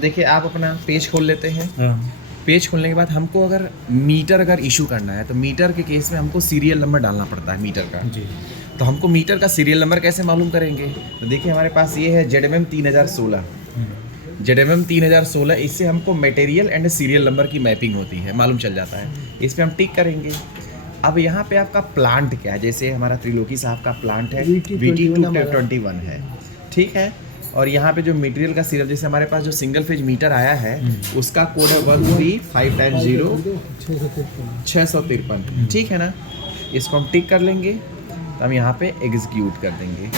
देखिए आप अपना पेज खोल लेते हैं। हाँ। पेज खोलने के बाद हमको अगर मीटर इशू करना है तो मीटर के केस में हमको सीरियल नंबर डालना पड़ता है मीटर का। जी। तो हमको मीटर का सीरियल नंबर कैसे मालूम करेंगे? तो देखिए हमारे पास ये है ZMM 3016। ZMM 3016, इससे हमको मटेरियल एंड सीरियल नंबर की मैपिंग होती है, मालूम चल जाता है। इस पर हम टिक करेंगे। अब यहाँ पे आपका प्लांट क्या है, जैसे हमारा त्रिलोकी साहब का प्लांट है VT221 है, ठीक है। और यहाँ पे जो मटेरियल का सीरियल, जैसे हमारे पास जो सिंगल फेज मीटर आया है उसका कोड है 1350653, ठीक है ना। इसको हम टिक कर लेंगे तो हम यहाँ पे एग्जीक्यूट कर देंगे।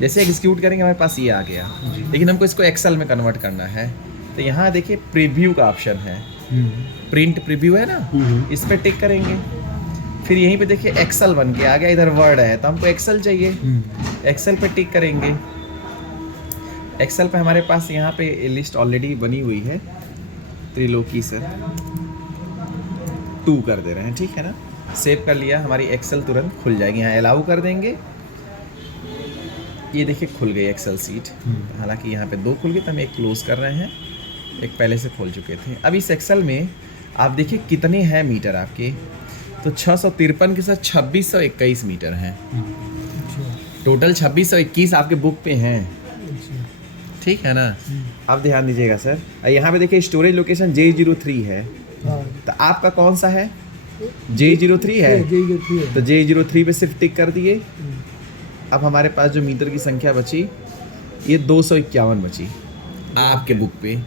जैसे एग्जीक्यूट करेंगे हमारे पास ये आ गया, लेकिन हमको इसको एक्सेल में कन्वर्ट करना है। तो यहाँ देखिए प्रीव्यू का ऑप्शन है, प्रिंट प्रीव्यू है ना, इस पर टिक करेंगे। फिर यहीं पे देखिए एक्सेल बन के आ गया, इधर वर्ड है तो हमको एक्सेल चाहिए, एक्सेल पे टिक करेंगे। एक्सेल पे हमारे पास यहाँ पे लिस्ट ऑलरेडी बनी हुई है, त्रिलोकी सर 2 कर दे रहे हैं, ठीक है ना। सेव कर लिया, हमारी एक्सेल तुरंत खुल जाएगी। यहाँ अलाउ कर देंगे, ये देखिए खुल गई एक्सेल सीट। हालांकि यहाँ पे 2 खुल गई तो हम एक क्लोज कर रहे हैं, एक पहले से खोल चुके थे। अब इस एक्सेल में आप देखिए कितने हैं मीटर आपके, तो 653 के साथ 2621 मीटर हैं। टोटल 2621 आपके बुक पे हैं, ठीक है ना। अब ध्यान दीजिएगा सर, यहाँ पे देखिए स्टोरेज लोकेशन J03 है। तो आपका कौन सा है? J03 है। तो J03 पे सिर्फ टिक कर दिए। अब हमारे पास जो मीटर की संख्या बची ये 251 बची आपके बुक पे।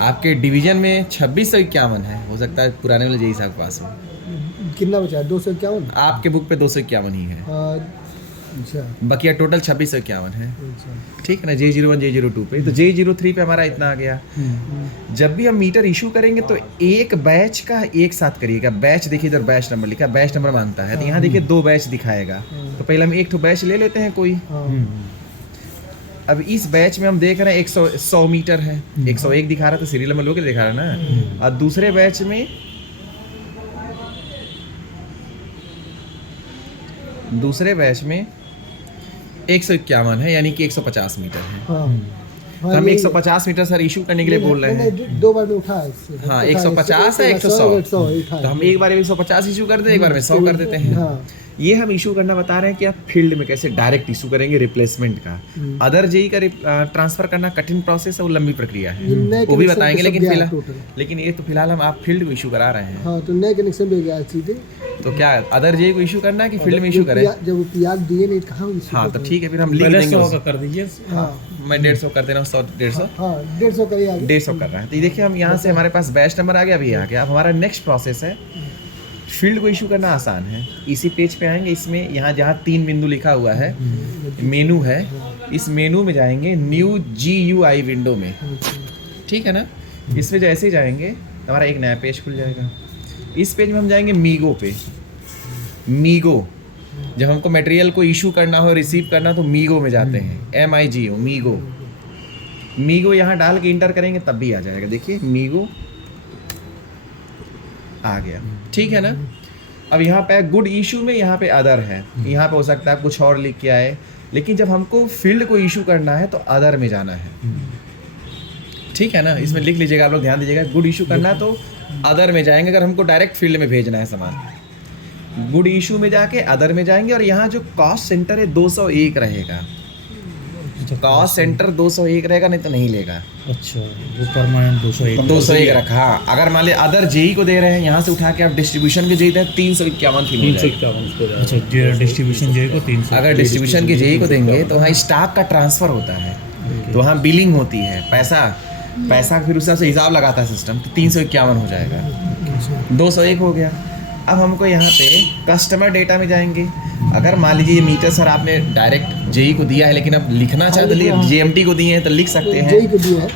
आपके डिवीजन में 2651 है, हो सकता है पुराने वाले जेई साहब के पास हो। कितना बचा है? 251 आपके बुक पे 251 ही है। अच्छा, बकिया टोटल 2651 है, ठीक है ना। J01 J02 पे, तो J03 पे हमारा इतना आ गया। जब भी हम मीटर इशू करेंगे तो एक बैच का एक साथ करिएगा। बैच देखिए इधर बैच नंबर लिखा है, बैच नंबर मांगता है, तो यहाँ देखिए 2 बैच दिखाएगा। तो पहले हम एक बैच ले लेते हैं कोई। अब इस बैच में हम देख रहे हैं 100 मीटर है, 101 दिखा रहा था, सीरियल नंबर लोगे दिखा रहा है ना। और दूसरे बैच में दूसरे बैच में 151 है, यानी कि 150 मीटर है। तो हम 150 मीटर सर इशू करने के लिए बोल रहे हैं। 2 बार में उठा है। हाँ, 150 है 100। तो हम एक बार में 150 इशू कर देते, एक बार में 100 कर देते हैं। ये हम इशू करना बता रहे हैं कि आप फील्ड में कैसे डायरेक्ट इशू करेंगे रिप्लेसमेंट का। अदर जेई का ट्रांसफर करना कठिन प्रोसेस है, वो लंबी प्रक्रिया है, वो भी बताएंगे। लेकिन ये तो फिलहाल हम आप फील्ड को इशू करा रहे हैं। हाँ, तो नए कनेक्शन पे गया सीधे। तो क्या अदर जेई को इशू करना है कि फील्ड में इशू करें? जब वो पियाज दिए नहीं कहाँ? हाँ, तो ठीक है, फिर हम लिख देंगे। 150 कर दीजिए। मैं 150 कर दे रहा हूँ, 100 150। हाँ, 150 करिए, 150 कर रहा है। तो ये देखिए हम यहाँ से हमारे पास बैच नंबर आ गया, अभी आ गया। अब हमारा नेक्स्ट प्रोसेस है, फील्ड को इशू करना आसान है। इसी पेज पे आएंगे, इसमें यहाँ जहाँ 3 बिंदु लिखा हुआ है मेनू है, इस मेनू में जाएंगे न्यू GUI विंडो में, ठीक है ना। इसमें जैसे ही जाएंगे तो हमारा एक नया पेज खुल जाएगा। इस पेज में हम जाएंगे मीगो पे। मीगो, जब हमको मटेरियल को इशू करना हो, रिसीव करना, तो मीगो में जाते हैं, MIGO मीगो। मीगो यहाँ डाल के इंटर करेंगे तब भी आ जाएगा। देखिए मीगो आ गया, ठीक है ना। अब यहाँ पे गुड इशू में यहाँ पे अदर है, यहाँ पे हो सकता है कुछ और लिख के आए, लेकिन जब हमको फील्ड को इशू करना है तो अदर में जाना है, ठीक है ना। इसमें लिख लीजिएगा, आप लोग ध्यान दीजिएगा। गुड इशू करना तो अदर में जाएंगे, अगर हमको डायरेक्ट फील्ड में भेजना है सामान। गुड इशू में जाके अदर में जाएंगे, और यहाँ जो कॉस्ट सेंटर है 201 रहेगा। कॉस्ट सेंटर 201 रहेगा, नहीं तो नहीं लेगा। अच्छा, वो परमानेंट 201 रखा। हाँ, अगर मान लिया अदर जेई को दे रहे हैं, यहाँ से उठा के आप डिस्ट्रीब्यूशन के जेई दें 351 की मिल जाएगी। अच्छा, डिस्ट्रीब्यूशन जेई को 300। अगर डिस्ट्रीब्यूशन के जेई को देंगे तो वहाँ स्टाफ का ट्रांसफर होता है, तो वहाँ बिलिंग होती है, पैसा फिर उससे हिसाब लगाता है सिस्टम, तो 351 हो जाएगा। 201 हो गया। अब हमको यहाँ पे कस्टमर डेटा में जाएंगे। अगर मान लीजिए ये मीटर सर आपने डायरेक्ट जेई को दिया है, लेकिन अब लिखना चाहते हैं JMT को दिए हैं, तो लिख सकते हैं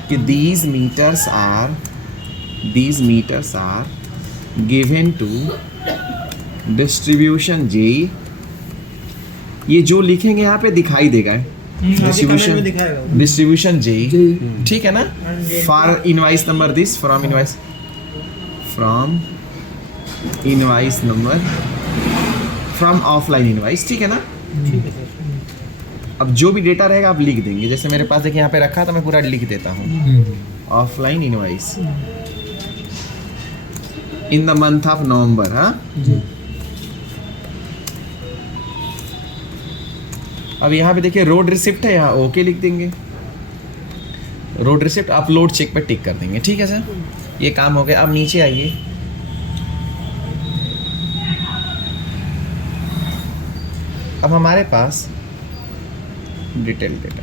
कि these meters are given to distribution JEI। ये जो लिखेंगे यहाँ पे दिखाई देगा, डिस्ट्रीब्यूशन JEI, ठीक है ना। For invoice number this, from invoice number, from offline invoice, ठीक है ना। अब जो भी डेटा रहेगा आप लिख देंगे। जैसे मेरे पास देखिए यहाँ पे रखा है तो मैं पूरा लिख देता हूँ। Offline invoice in the month of November. हाँ, जी। अब यहाँ पे देखिए रोड रिसिप्ट है, यहाँ ओके लिख देंगे। रोड रिसिप्ट अपलोड चेक पे टिक कर देंगे। ठीक है सर, ये काम हो गया। अब नीचे आइए, अब हमारे पास डिटेल डेटा,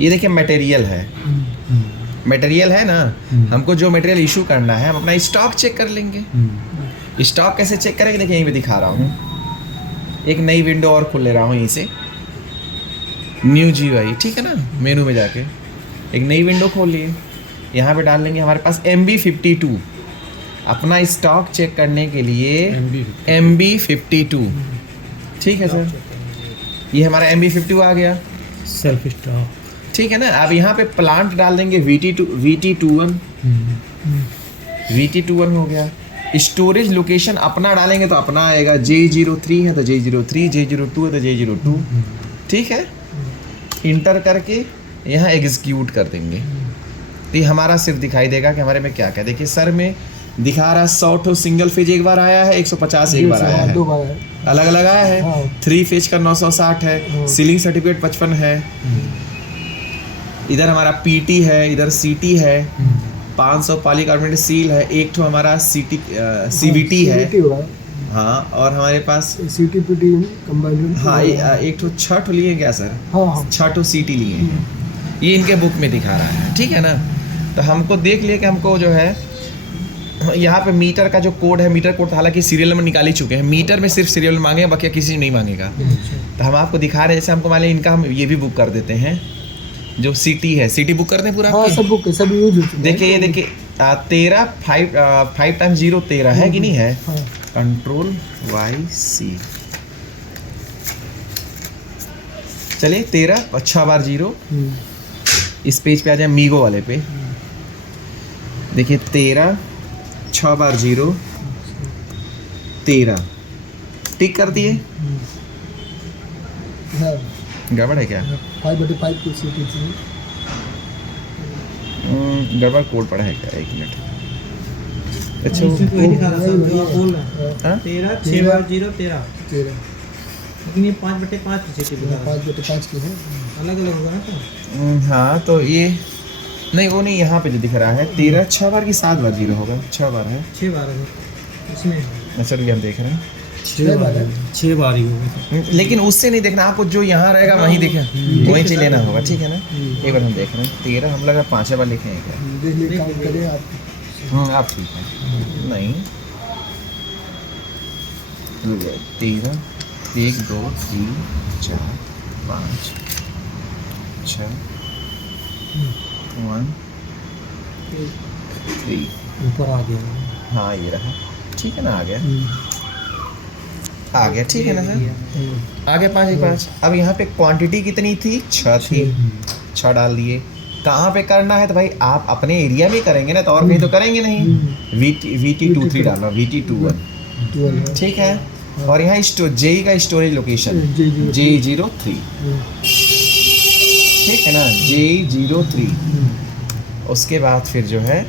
ये देखिए मटेरियल है। मटेरियल है ना, हमको जो मटेरियल इशू करना है हम अपना स्टॉक चेक कर लेंगे। स्टॉक कैसे चेक करेंगे, देखिए यहीं पे दिखा रहा हूँ। एक नई विंडो और खोल ले रहा हूँ यहीं से, न्यू GUI। ठीक है ना, मेनू में जाके एक नई विंडो खोल लिए, यहाँ पे डाल लेंगे हमारे पास MB52। अपना स्टॉक चेक करने के लिए MB52। ठीक है सर, ये हमारा MB52 आ गया। Self stock. ठीक है ना, अब यहाँ पे प्लांट डाल देंगे VT21। VT21 हो गया। स्टोरेज लोकेशन अपना डालेंगे तो अपना आएगा, J03 है तो J03, J02 है तो J02। ठीक है, इंटर करके यहाँ एग्जीक्यूट कर देंगे तो ये हमारा सिर्फ दिखाई देगा कि हमारे में क्या क्या। देखिए सर में दिखा रहा है 100 ठो सिंगल फेज एक बार आया है, 150 एक बार आया है, 2 बार है। अलग अलग आया है। हाँ। 3 फेज का 960 है, सीलिंग सर्टिफिकेट 55 है। इधर हमारा PT है, इधर CT है, 500 पॉलीकार्बोनेट सील है, एक ठो हमारा CVT है। CVT होगा। हाँ, और हमारे पास CTPT कंबाइंड। हाँ एक ठो 6 ठो लिए क्या सर? हाँ। 6 ठो CT लिए हैं। ये इनके बुक में दिखा रहा है। ठीक है ना, तो हमको देख लिया कि हमको जो है यहाँ पे मीटर का जो कोड है, मीटर कोड हालांकि सीरियल नंबर निकाल ही चुके हैं। मीटर में सिर्फ सीरियल मांगे, बाकी किसी से नहीं मांगेगा। तो हम आपको दिखा रहे हैं, जैसे हमको मान लिया इनका हम ये भी बुक कर देते हैं, जो CT है, CT बुक कर दें पूरा। हाँ, सब बुक है, सब यूज हो चुका है। देखिए ये देखिए 13 5 टाइम्स 0 13 है कि नहीं है? हाँ। कंट्रोल YC, चलिए 13 6 बार 0। इस पेज पे आ जाए, मीगो वाले पे देखिए 13 6 बार 0 13 टिक कर दिए। हाँ। गड़बड़ है क्या? 5/5 की CT थी। गड़बड़ कोड पड़ा है क्या? 1 मिनट। अच्छा इसमें तो वही दिखा रहा था जो आप बोल रहे हैं। हाँ? 13 6 बार 0 13, 13 लेकिन ये 5/5 की CT दिखा रहा है। 5/5 की है। अलग अलग होगा ना तो। हाँ, तो ये नहीं, वो नहीं, यहाँ पे जो दिख रहा है 13 6 बार की 7 बार 0 होगा, 6 बार है। 6 बार है इसमें। अच्छा भी हम देख रहे हैं 6 बार है। 6 बार ही होगा। लेकिन उससे नहीं देखना, आपको जो यहाँ रहेगा वहीं देखें, वहीं चीज लेना होगा। ठीक है ना, एक बार हम देख रहे हैं 13, हम लगा 5 बार लिखे हैं क्या? देखिए काउंट करें आप। आप ठीक है। नहीं 13 1 2 3 4 5 6 1 3। ऊपर आ गया। हाँ ये रहा। ठीक है ना, आ गया आ गया। ठीक है ना सर, आ गया 5 1 5। अब यहाँ पे क्वांटिटी कितनी थी? 6 थी, 6 डाल दिए। कहाँ पे करना है तो भाई आप अपने एरिया में करेंगे ना, तो और कहीं तो करेंगे नहीं। VT23 डालना, VT21। ठीक है, और यहाँ JE का स्टोरेज लोकेशन J03। ठीक है ना, J03। उसके बाद फिर जो है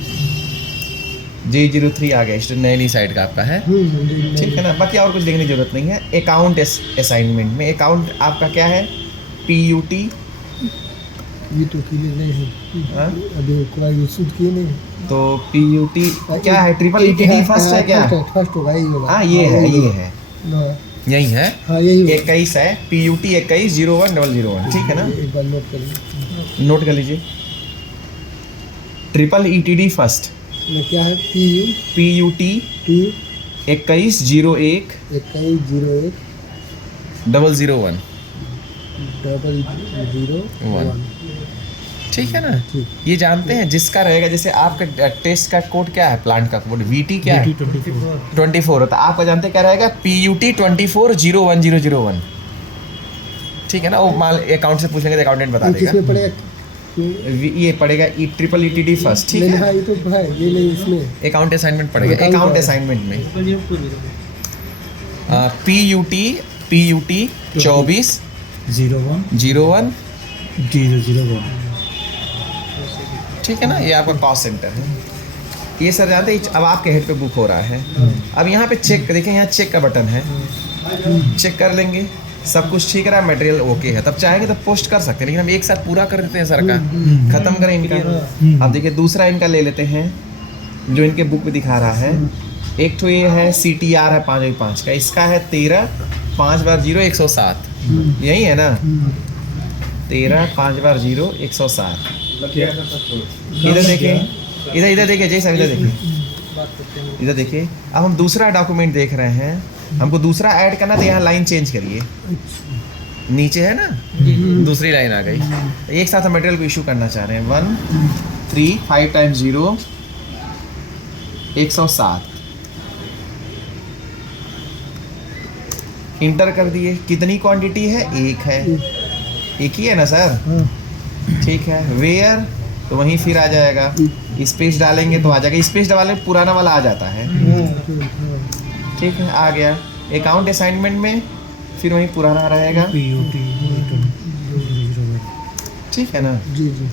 J03 आ गया, नई साइड का आपका है। ठीक है ना, बाकी और कुछ देखने की जरूरत नहीं है। अकाउंट असाइनमेंट में अकाउंट आपका क्या है? PUT। ये तो क्लियर नहीं है। हाँ? अभी कोई यूज किए नहीं। तो PUT क्या है? ट्रिपल ETD फर्स्ट है क्या? फर्स्ट होगा, यही होगा। हाँ ये है, ये है, हाँ, यही है। हाँ यही होगा। 21 है, PUT 21 01001। ठीक है ना, एक बार नोट करिए। नोट कर लीजिए। ट्रिपल ETD फर्स्ट ये क्या है? PUT T 21 01 2101 001। 001। ठीक है ना, ठीक। ये जानते हैं जिसका रहेगा। जैसे आपका टेस्ट का कोड क्या है? प्लांट का कोड VT क्या है? 24 होता है। आपका जानते हैं क्या रहेगा? PUT 24 01001। ठीक है ना, वो माल अकाउंट से पूछेंगे तो अकाउंटेंट बता देगा। किसमें पड़ेगा? ये पड़ेगा ट्रिपल ETD फर्स्ट। ठीक नहीं, है, हाँ ये तो है, ये नहीं इसमें। अकाउंट असाइनमेंट पड़ेगा। Account अकाउंट है। असाइनमेंट में 020। PUT 24 01 01 001। ठीक है ना, ये आपका कॉस्ट सेंटर है। ये सर जानते हैं, अब आपके हेड पे बुक हो रहा है। अब यहाँ पे चेक देखें, यहाँ चेक का बटन है, चेक कर लेंगे सब कुछ ठीक रहा, मटेरियल ओके है, तब चाहेंगे तो पोस्ट कर सकते हैं। लेकिन हम एक साथ पूरा कर देते हैं सर का, खत्म करें इनका। अब देखिए दूसरा इनका ले लेते हैं जो इनके बुक में दिखा रहा है। एक तो ये है CTR है 5/5 का, इसका है 13 5/0 107, यही है ना, 13 5/0 107। इधर देखिए, इधर देखिए जय साहब, इधर देखिए, इधर देखिए। अब हम दूसरा डॉक्यूमेंट देख रहे हैं, हमको दूसरा ऐड करना, तो यहाँ लाइन चेंज करिए, नीचे है ना दूसरी लाइन आ गई। एक साथ हम मटेरियल को इशू करना चाह रहे हैं। 135 × 0 107 इंटर कर दिए। कितनी क्वांटिटी है? एक है, एक ही है ना सर, ठीक है। वेयर तो वहीं फिर आ जाएगा, स्पेस डालेंगे तो आ जाएगा, स्पेस डाले पुराना वाला आ जाता है, ठीक है, आ गया। अकाउंट असाइनमेंट में फिर वहीं पुराना रहेगा, PUT ठीक है ना। जी जी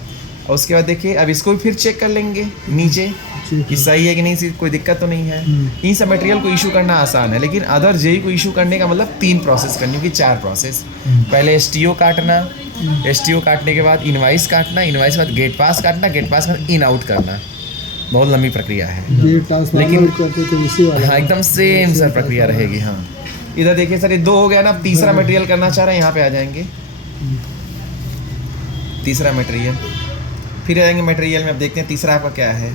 और उसके बाद देखिए अब इसको भी फिर चेक कर लेंगे नीचे कि सही है कि नहीं, कोई दिक्कत तो नहीं है। इन सब मटेरियल को इशू करना आसान है, लेकिन अदर जेई को इशू करने का मतलब 3 प्रोसेस करनी होगी, 4 प्रोसेस। पहले STO काटना, STO काटने के बाद इनवाइस काटना, इनवाइस के बाद गेट पास काटना, गेट पास के बाद इन आउट करना। बहुत लंबी प्रक्रिया है, ये ट्रांसफार्मर लेकिन- करते तो इसी वाला हाँ एकदम सेम सर प्रक्रिया रहेगी। हाँ इधर देखिए सर, ये 2 हो गया ना, अब तीसरा मटेरियल करना चाह रहे हैं, यहाँ पे आ जाएंगे तीसरा मटेरियल, फिर आएंगे मटेरियल में। अब देखते हैं तीसरा आपका क्या है।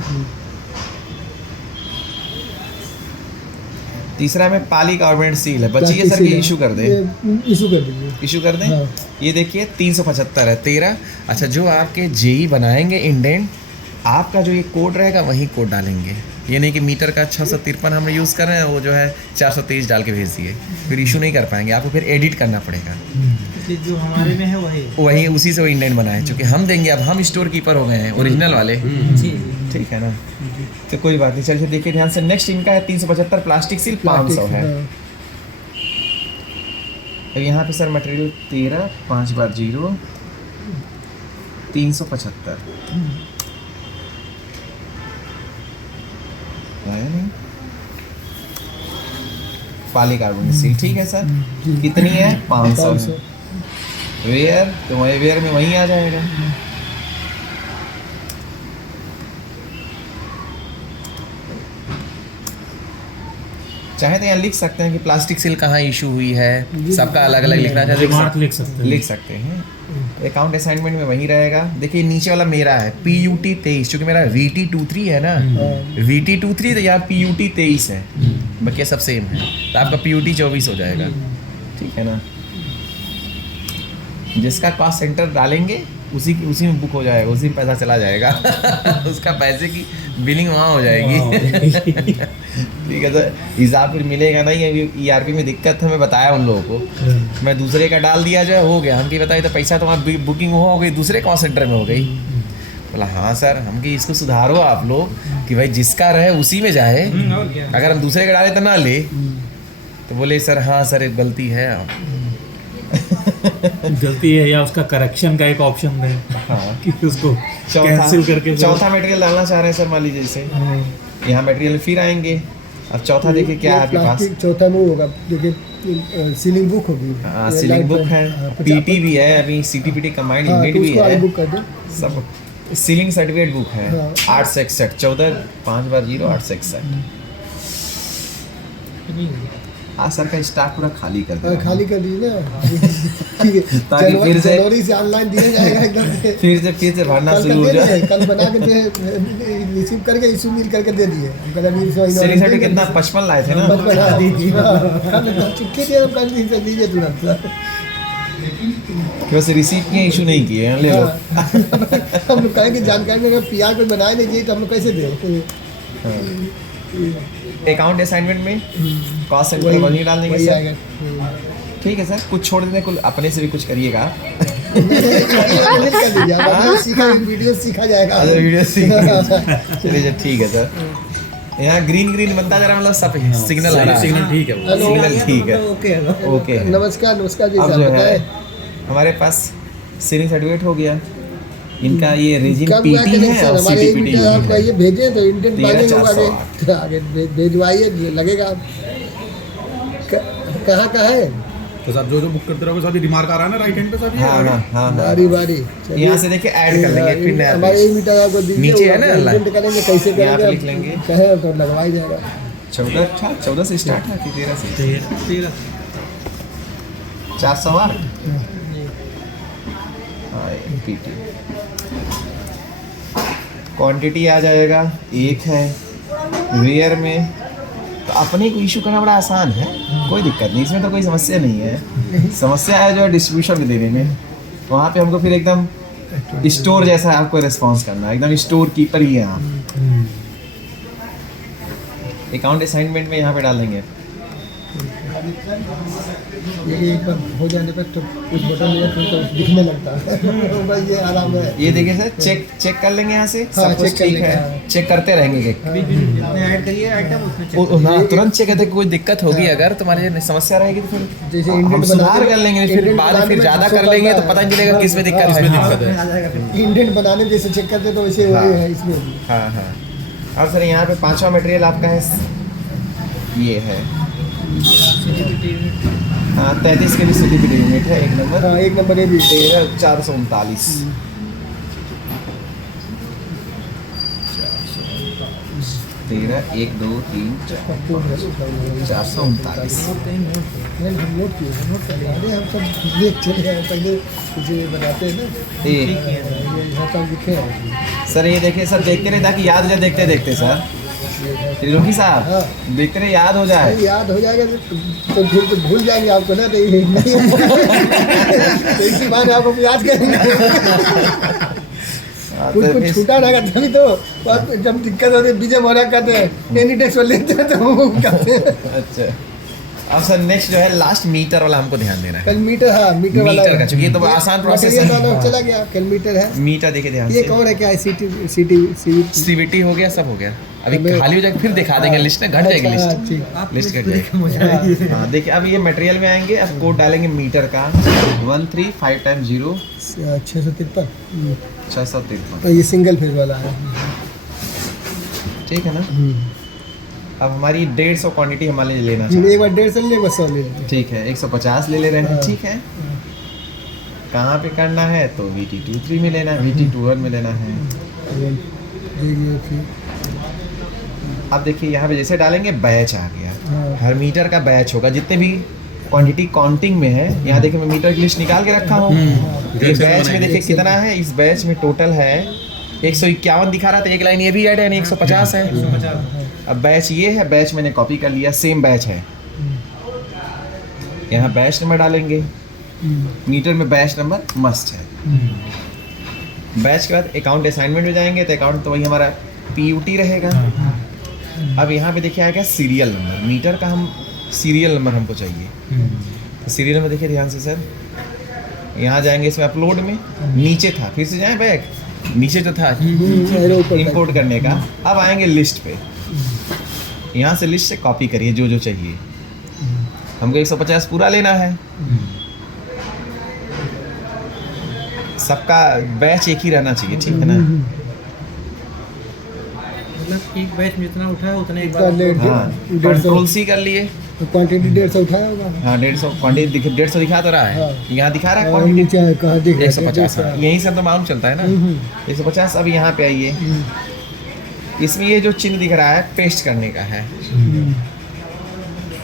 तीसरा में पाली कार्बोनेट सील है, बची है सर, ये इशू कर दें, इशू कर दीजिए। इशू कर दें। हाँ। ये देखिए 375 है 13। अच्छा, जो आपके जेई बनाएंगे इंडेंट, आपका जो ये कोड रहेगा वही कोड डालेंगे। ये नहीं कि मीटर का 653 हम यूज़ कर रहे हैं, वो जो है 423 डाल के भेज दिए, फिर इशू नहीं कर पाएंगे, आपको फिर एडिट करना पड़ेगा। इसलिए जो हमारे में है वही उसी से वो इंडेंट बनाए, क्योंकि हम देंगे, अब हम स्टोर कीपर हो गए हैं ओरिजिनल वाले, जी ठीक है ना। तो कोई बात नहीं, चलिए देखिए ध्यान से। नेक्स्ट इनका है 375 प्लास्टिक सील 500 है। अब यहाँ पे सर मटेरियल 13 5/0 375 आया नहीं, पाली कार्बोनेट सील, ठीक है सर। कितनी है? 500 है। वेयर तो वही वेयर में वहीं आ जाएगा। चाहे तो यहाँ लिख सकते हैं कि प्लास्टिक सील कहाँ इशू हुई है, सबका अलग अलग लिखना चाहते रिमार्क लिख सकते हैं। लिख सकते हैं। अकाउंट असाइनमेंट में वही रहेगा। देखिए नीचे वाला मेरा है PUT 23, क्योंकि मेरा VT 23 है ना, VT 23 तो यहाँ PUT 23 है, बाकी सब सेम है, तो आपका PUT 24 हो जाएगा, ठीक है ना। जिसका कॉस्ट सेंटर डालेंगे उसी में बुक हो जाएगा, उसी में पैसा चला जाएगा उसका पैसे की बिलिंग वहाँ हो जाएगी ठीक है। तो हिसाब फिर मिलेगा नहीं, अभी ERP में दिक्कत है, मैं बताया उन लोगों को, मैं दूसरे का डाल दिया जो है हो गया, हमकी बताइए तो पैसा तुम्हारा बुकिंग हो गई दूसरे कॉस्ट सेंटर में हो गई। बोला हाँ सर, हमकी इसको सुधारो आप लोग कि भाई जिसका रहे उसी में जाए, और क्या अगर हम दूसरे का डाले तो ना ले। तो बोले सर हाँ सर एक गलती है गलती है, या उसका करेक्शन का एक ऑप्शन दें हाँ। कि उसको कैंसिल करके चौथा मटेरियल डालना चाह रहे हैं सर, मान लीजिए जैसे यहाँ मटेरियल फिर आएंगे। अब चौथा देखिए क्या है आपके पास। प्लास्टिक चौथा में होगा, देखिए सीलिंग बुक होगी। हाँ सीलिंग बुक है, PT भी है, अभी CTPT कंबाइंड यूनिट भी है, बुक कर दो। सब सीलिंग सर्टिफिकेट बुक है। हाँ। 861 14 5/0 861। हाँ सर का स्टॉक पूरा खाली कर दे, खाली कर दीजिए ना ठीक है। ताकि फिर से- जनवरी से ऑनलाइन दिया जाएगा एकदम से। फिर से भरना कल शुरू हो कर दे जाए। दिए, कल बना के रिसीव करके इशू मिल करके दे दिए। हम कल अभी सीलिंग सर्टिफिकेट कितना 55 लाए थे ना। चुटकी दिए, कल दीजिए तुरंत। वैसे रिसीट के इशू नहीं किए हैं, ले लो। हम लोग कहेंगे जानकारी में अगर PR पे बनाए नहीं तो हम लोग कैसे दें। अकाउंट असाइनमेंट में कॉस्ट सेंटर वही डाल देंगे वही सर, आएगा। ठीक है सर। कुछ छोड़ देते, कुछ अपने से भी कुछ करिएगा। नहीं कर दीजिए, अब सीखा वीडियो सीखा जाएगा। अच्छा वीडियो चलिए ठीक है सर। यहाँ ग्रीन बनता जा रहा, मतलब सब सिग्नल आ रहा है, सिग्नल ठीक है वो। हेलो। सिग्नल ठीक है, ओके ओके है। नमस्कार जी अब सर, जो है बताएं। हमारे पास सीलिंग सर्टिफिकेट हो गया। इनका ये रेजिन कब हुआ पीटी है कनेक्शन? और हमारे सीटीपीटी मीटर आपका ये भेजे तो इंडियन 13,408 तो आगे भेजवाइए, लगेगा। कहाँ कहाँ है? तो साहब जो बुक करते रहोगे साहब ये रिमार्क आ रहा है ना राइट हैंड पे साहब ये हाँ हाँ हाँ हाँ। बारी बारी यहाँ से देखिए ऐड कर लेंगे फिर नया हमारे पेज। एक मीटर आपको दीजिए, नीचे है ना वो लाइन? प्रिंट करेंगे, कैसे यहाँ पे करेंगे लिख लेंगे। कहे तो लगवा ही जाएगा। 14 से स्टार्ट है कि 13 से? 408 पीटी। क्वांटिटी आ जाएगा, एक है रियर में। तो अपने को इशू करना बड़ा आसान है, कोई दिक्कत नहीं, इसमें तो कोई समस्या नहीं है। समस्या है जो है डिस्ट्रीब्यूशन में देने में, वहाँ पे हमको फिर एकदम स्टोर जैसा आपको रिस्पॉन्स करना है, एकदम स्टोर कीपर ही है आप। अकाउंट असाइनमेंट में यहाँ पे डालेंगे। ये एक बार हो जाने पर तो कुछ बटन लिया तो दिखने लगता है। बस ये आराम है। ये देखिए सर, चेक कर लेंगे यहाँ से, हाँ, सब कुछ check कर ठीक लेंगे, है, हाँ। चेक करते रहेंगे। जितने ऐड करिए आइटम उसमें check हाँ, तुरंत चेक करते कोई दिक्कत होगी अगर तुम्हारे समस्या रहेगी तो फिर जैसे हम इंडियन सुधार कर लेंगे, फिर बाद में फिर ज़्यादा कर लेंगे तो पता नहीं चलेगा किस में दिक्कत है। आ जाएगा फिर। इंडियन बनाने में जैसे चेक करते तो वैसे हाँ। वही है इसमें भी। हाँ हाँ। और सर यहाँ पे पांचवा मटेरियल आपका है, ये है हाँ 33 के लिए सीटीपीटी यूनिट है, एक नंबर। हाँ, एक नंबर ये भी 13,439। 13 1 2 3 439। नहीं, हम नोट किए हैं, नोट कर अरे हम सब देख चले हैं पहले कुछ ये बनाते हैं ना, ये ये यहाँ सब लिखे हैं। सर ये देखिए सर, देखते रहे ताकि याद हो जाए, देखते देखते सर त्रिलोकी साहब हाँ। देखते रहे याद हो जाए। अरे याद हो जाएगा तो फिर तो भूल जाएंगे आपको ना, तो ये नहीं तो इसी बहाने आपको याद करेंगे। कुछ तो कुछ इस- छूटा रहेगा तभी तो। और जब दिक्कत होती है विजय मोहरा कहते हैं एनी टेक्स लेते हैं तो वो कहते हैं। अच्छा, अब सर नेक्स्ट जो है लास्ट मीटर वाला हमको ध्यान देना है। कल मीटर, हाँ मीटर वाला मीटर का, चूंकि ये तो आसान प्रोसेस मटेरियल वाला है। चला गया, कल मीटर है। मीटर देखिए ध्यान ये से, कौन है, क्या है? सीटी सीवीटी हो गया, सब हो गया। अभी अबे- खाली हो जाएगा फिर दिखा देंगे, लिस्ट में घट जाएगी हाँ, लिस्ट, ठीक। आप लिस्ट लिस्ट कट पूरी कम हो जाएगी। जाएगी। हाँ देखिए, अब ये मटेरियल में आएंगे, अब कोड डालेंगे मीटर का 135 टाइम्स 0 653। 653। तो ये सिंगल फेज वाला है। ठीक है ना। अब हमारी 150 क्वांटिटी हमारे लिए लेना चाहिए। एक बार 150 ले, एक बार 100 ले लीजिए। ठीक है, 150 ले ले रहे हैं, हाँ। ठीक है। कहाँ पे करना है तो VT23 में लेना है, VT21 में लेना है। ये फिर अब देखिए यहाँ पे जैसे डालेंगे बैच आ गया, हाँ। हर मीटर का बैच होगा, जितने भी क्वांटिटी काउंटिंग में है। यहाँ देखिए मैं मीटर की लिस्ट निकाल के रखा हूँ। ये बैच में देखिए कितना है, इस बैच में टोटल है 151 दिखा रहा था, एक लाइन ये भी ऐड है, यानी 150 है। 150। अब बैच ये है, बैच मैंने कॉपी कर लिया, सेम बैच है। यहाँ बैच नंबर डालेंगे, मीटर में बैच नंबर मस्ट है। बैच के बाद अकाउंट असाइनमेंट में जाएंगे तो अकाउंट तो वही हमारा PUT रहेगा। अब यहाँ पे देखिए आएगा सीरियल नंबर, मीटर का हम सीरियल नंबर हमको चाहिए। तो सीरियल नंबर देखिए ध्यान से सर, यहाँ जाएंगे इसमें अपलोड में, नीचे था, फिर से जाएं बैक, नीचे तो था इंपोर्ट करने का। अब आएंगे लिस्ट पे, यहाँ से लिस्ट से कॉपी करिए जो जो चाहिए। हमको 150 पूरा लेना है, सबका बैच एक ही रहना चाहिए, ठीक है ना। मतलब एक बैच में जितना उठा है उतना एक इतना बार ले- हाँ, 150 कंट्रोल C कर लिए। क्वांटिटी 150 उठाया होगा। हाँ 150 क्वांटिटी 150 दिखा तो रहा है, हाँ। यहाँ दिखा रहा है और क्वांटिटी नीचे है, कहाँ दिख रहा है? 150। हाँ, यहीं से तो मालूम चलता है ना 150। अब यहाँ पे आइए, इसमें ये जो चिन्ह दिख रहा है पेस्ट करने का है,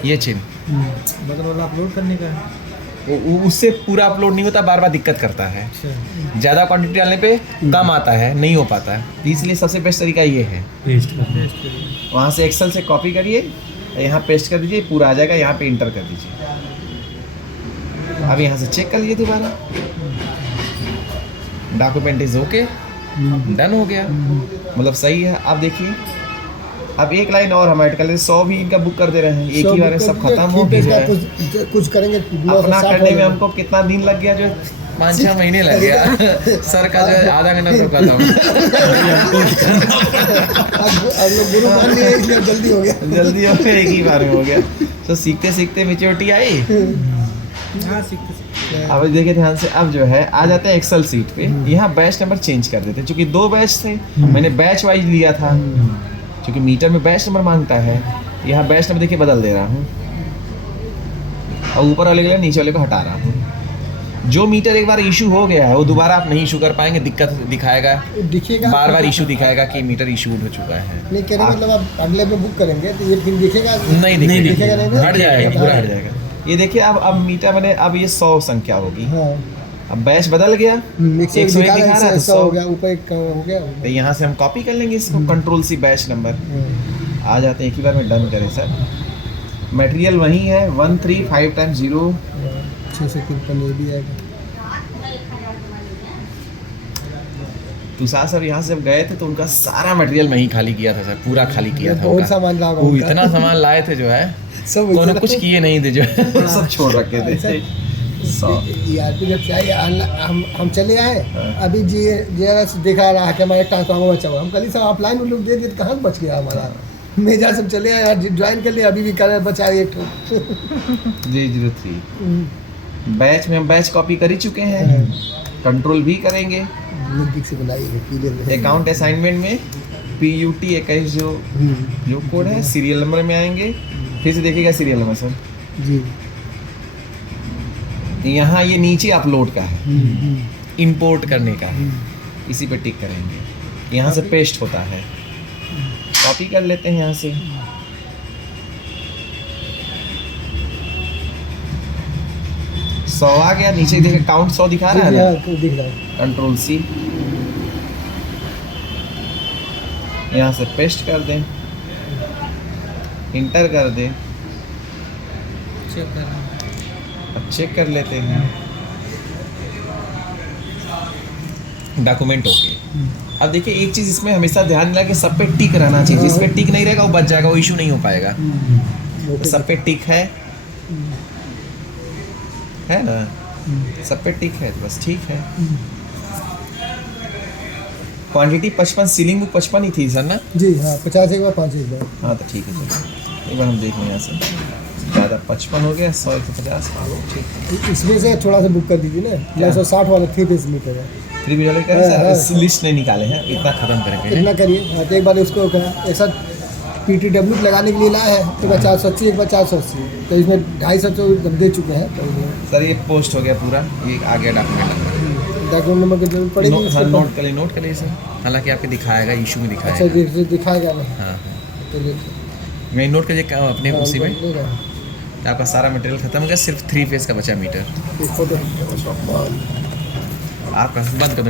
ये चिन्ह बगल वाला अपलोड करने का है। उससे पूरा अपलोड नहीं होता, बार बार दिक्कत करता है। अच्छा, ज़्यादा क्वांटिटी डालने पे कम आता है, नहीं हो पाता है, इसलिए सबसे बेस्ट तरीका ये है। पेस्ट करना। पेस्ट करिए। वहाँ से एक्सेल से कॉपी करिए, यहाँ पेस्ट कर दीजिए, पूरा आ जाएगा, यहाँ पे इंटर कर दीजिए। अब यहाँ से चेक कर लीजिए दोबारा, डॉक्यूमेंट इज ओके, डन हो गया, मतलब सही है। अब देखिए, अब एक लाइन और हम ऐड कर लेते, 100 भी इनका बुक कर दे रहे हैं, एक ही बार में सब खत्म हो गया। कुछ करेंगे अपना करने में हमको कितना दिन लग गया, जो 5-6 महीने लग गया। सर का जो है आधा घंटा तो खत्म। अब लोग गुरु मान लिए इसलिए जल्दी हो गया। जल्दी हो गया, एक ही बार में हो गया। तो सीखते सीखते मेच्योरिटी आई। हाँ सीखते सीखते अब देखिए ध्यान से, अब जो है आ जाते हैं एक्सेल सीट पे। यहाँ बैच नंबर चेंज कर देते हैं, क्योंकि 2 बैच थे, मैंने बैच वाइज लिया था, क्योंकि मीटर में बैच नंबर मांगता है। यहाँ बैच नंबर देखिए बदल दे रहा हूँ, और ऊपर वाले के लिए नीचे वाले को हटा रहा हूँ। जो मीटर एक बार इशू हो गया है वो दोबारा आप नहीं इशू कर पाएंगे, दिक्कत दिखाएगा, दिखेगा बार बार इशू दिखाएगा कि मीटर इशूड हो चुका है। नहीं कह रहे मतलब आप अगले में बुक करेंगे तो ये फिर दिखेगा नहीं दिखेगा नहीं हट जाएगा, पूरा हट जाएगा। ये देखिए अब मीटर मैंने, अब ये 100 संख्या होगी, हाँ अब बैच बदल गया, 101 101 दिखा रहा है, 100 हो 100 गया, ऊपर एक हो गया। तो यहाँ से हम कॉपी कर लेंगे इसको, कंट्रोल सी बैच नंबर आ जाते हैं, एक ही बार में डन करें सर। मटेरियल वही है 135 टाइम्स 0, 653 ये भी आएगा। तुषार सर यहाँ से जब गए थे तो उनका सारा मटेरियल मैं ही खाली किया था सर, पूरा खाली किया था। बहुत उनका। सामान ला वो इतना सामान लाए थे जो है, सब कोनो कुछ किए नहीं थे जो है, सब छोड़ रखे थे। ERP जब चाहिए हम चले आए, अभी जीआरएस दिखा रहा है कि हमारे ट्रांसफार्मर बचा हुआ। हम कल ही सब ऑफलाइन उन लोग दे दिए, कहाँ बच गया हमारा। मेजा सब चले आए यार, ज्वाइन कर लिया, अभी भी कर बचा एक ठो। 003 बैच में हम बैच कॉपी कर ही चुके हैं, कंट्रोल भी करेंगे। लिंक से बनाइए अकाउंट असाइनमेंट में PUT 21 जो कोड है सीरियल नंबर में आएंगे, फिर से देखिएगा सीरियल नंबर सर। जी यहाँ ये नीचे अपलोड का है, इंपोर्ट करने का है, इसी पे टिक करेंगे। यहाँ से पेस्ट होता है, कॉपी कर लेते हैं यहाँ से। सौ आ गया, नीचे देखिए काउंट 100 दिखा रहा है ना, दिख रहा है। कंट्रोल C, यहाँ से पेस्ट कर दें, इंटर कर दें, चेक कर रहा हूँ। अब चेक कर लेते हैं। Document okay. अब देखिए एक चीज़ इसमें हमेशा ध्यान दिला कि सब पे टिक रहना चाहिए, जिस पे टिक नहीं रहेगा वो बच जाएगा, वो इशू नहीं हो पाएगा। तो सब पे टिक है ना, सब पे टिक है तो बस ठीक है। क्वांटिटी 55, सीलिंग बुक 55 ही थी सर ना? जी हाँ, 50 एक बार 5 एक बार। हाँ तो ठीक है चलो, एक बार हम देख लें यहाँ से। ज़्यादा 55 हो गया, 100 150, हाँ ठीक है। इसमें से थोड़ा सा बुक कर दीजिए ना, 960 वाला 3 पीस मीटर है। 3 पीस वाले का सर लिस्ट नहीं निकाले हैं, इतना खत्म करेंगे। इतना करिए। हाँ तो एक बार उसको ऐसा PTW लगाने के लिए लाया है, एक बार 480 एक बार 480, तो इसमें 250 तो हम दे चुके हैं। तो सर ये पोस्ट हो गया पूरा, ये आ गया डॉक्यूमेंट नंबर की जरूरत पड़ेगी हाँ, इसके नोट कर लिए सर, हालांकि आपके दिखाएगा, इशू में अच्छा दिखाएगा। दिखाएगा ना, हाँ तो ले मैं नोट करिए अपने उसी में। ले रहा हूँ। आपका सारा मटेरियल खत्म हो गया, सिर्फ 3 फेस का बचा मीटर। एक फोटो आपका बंद कर दो।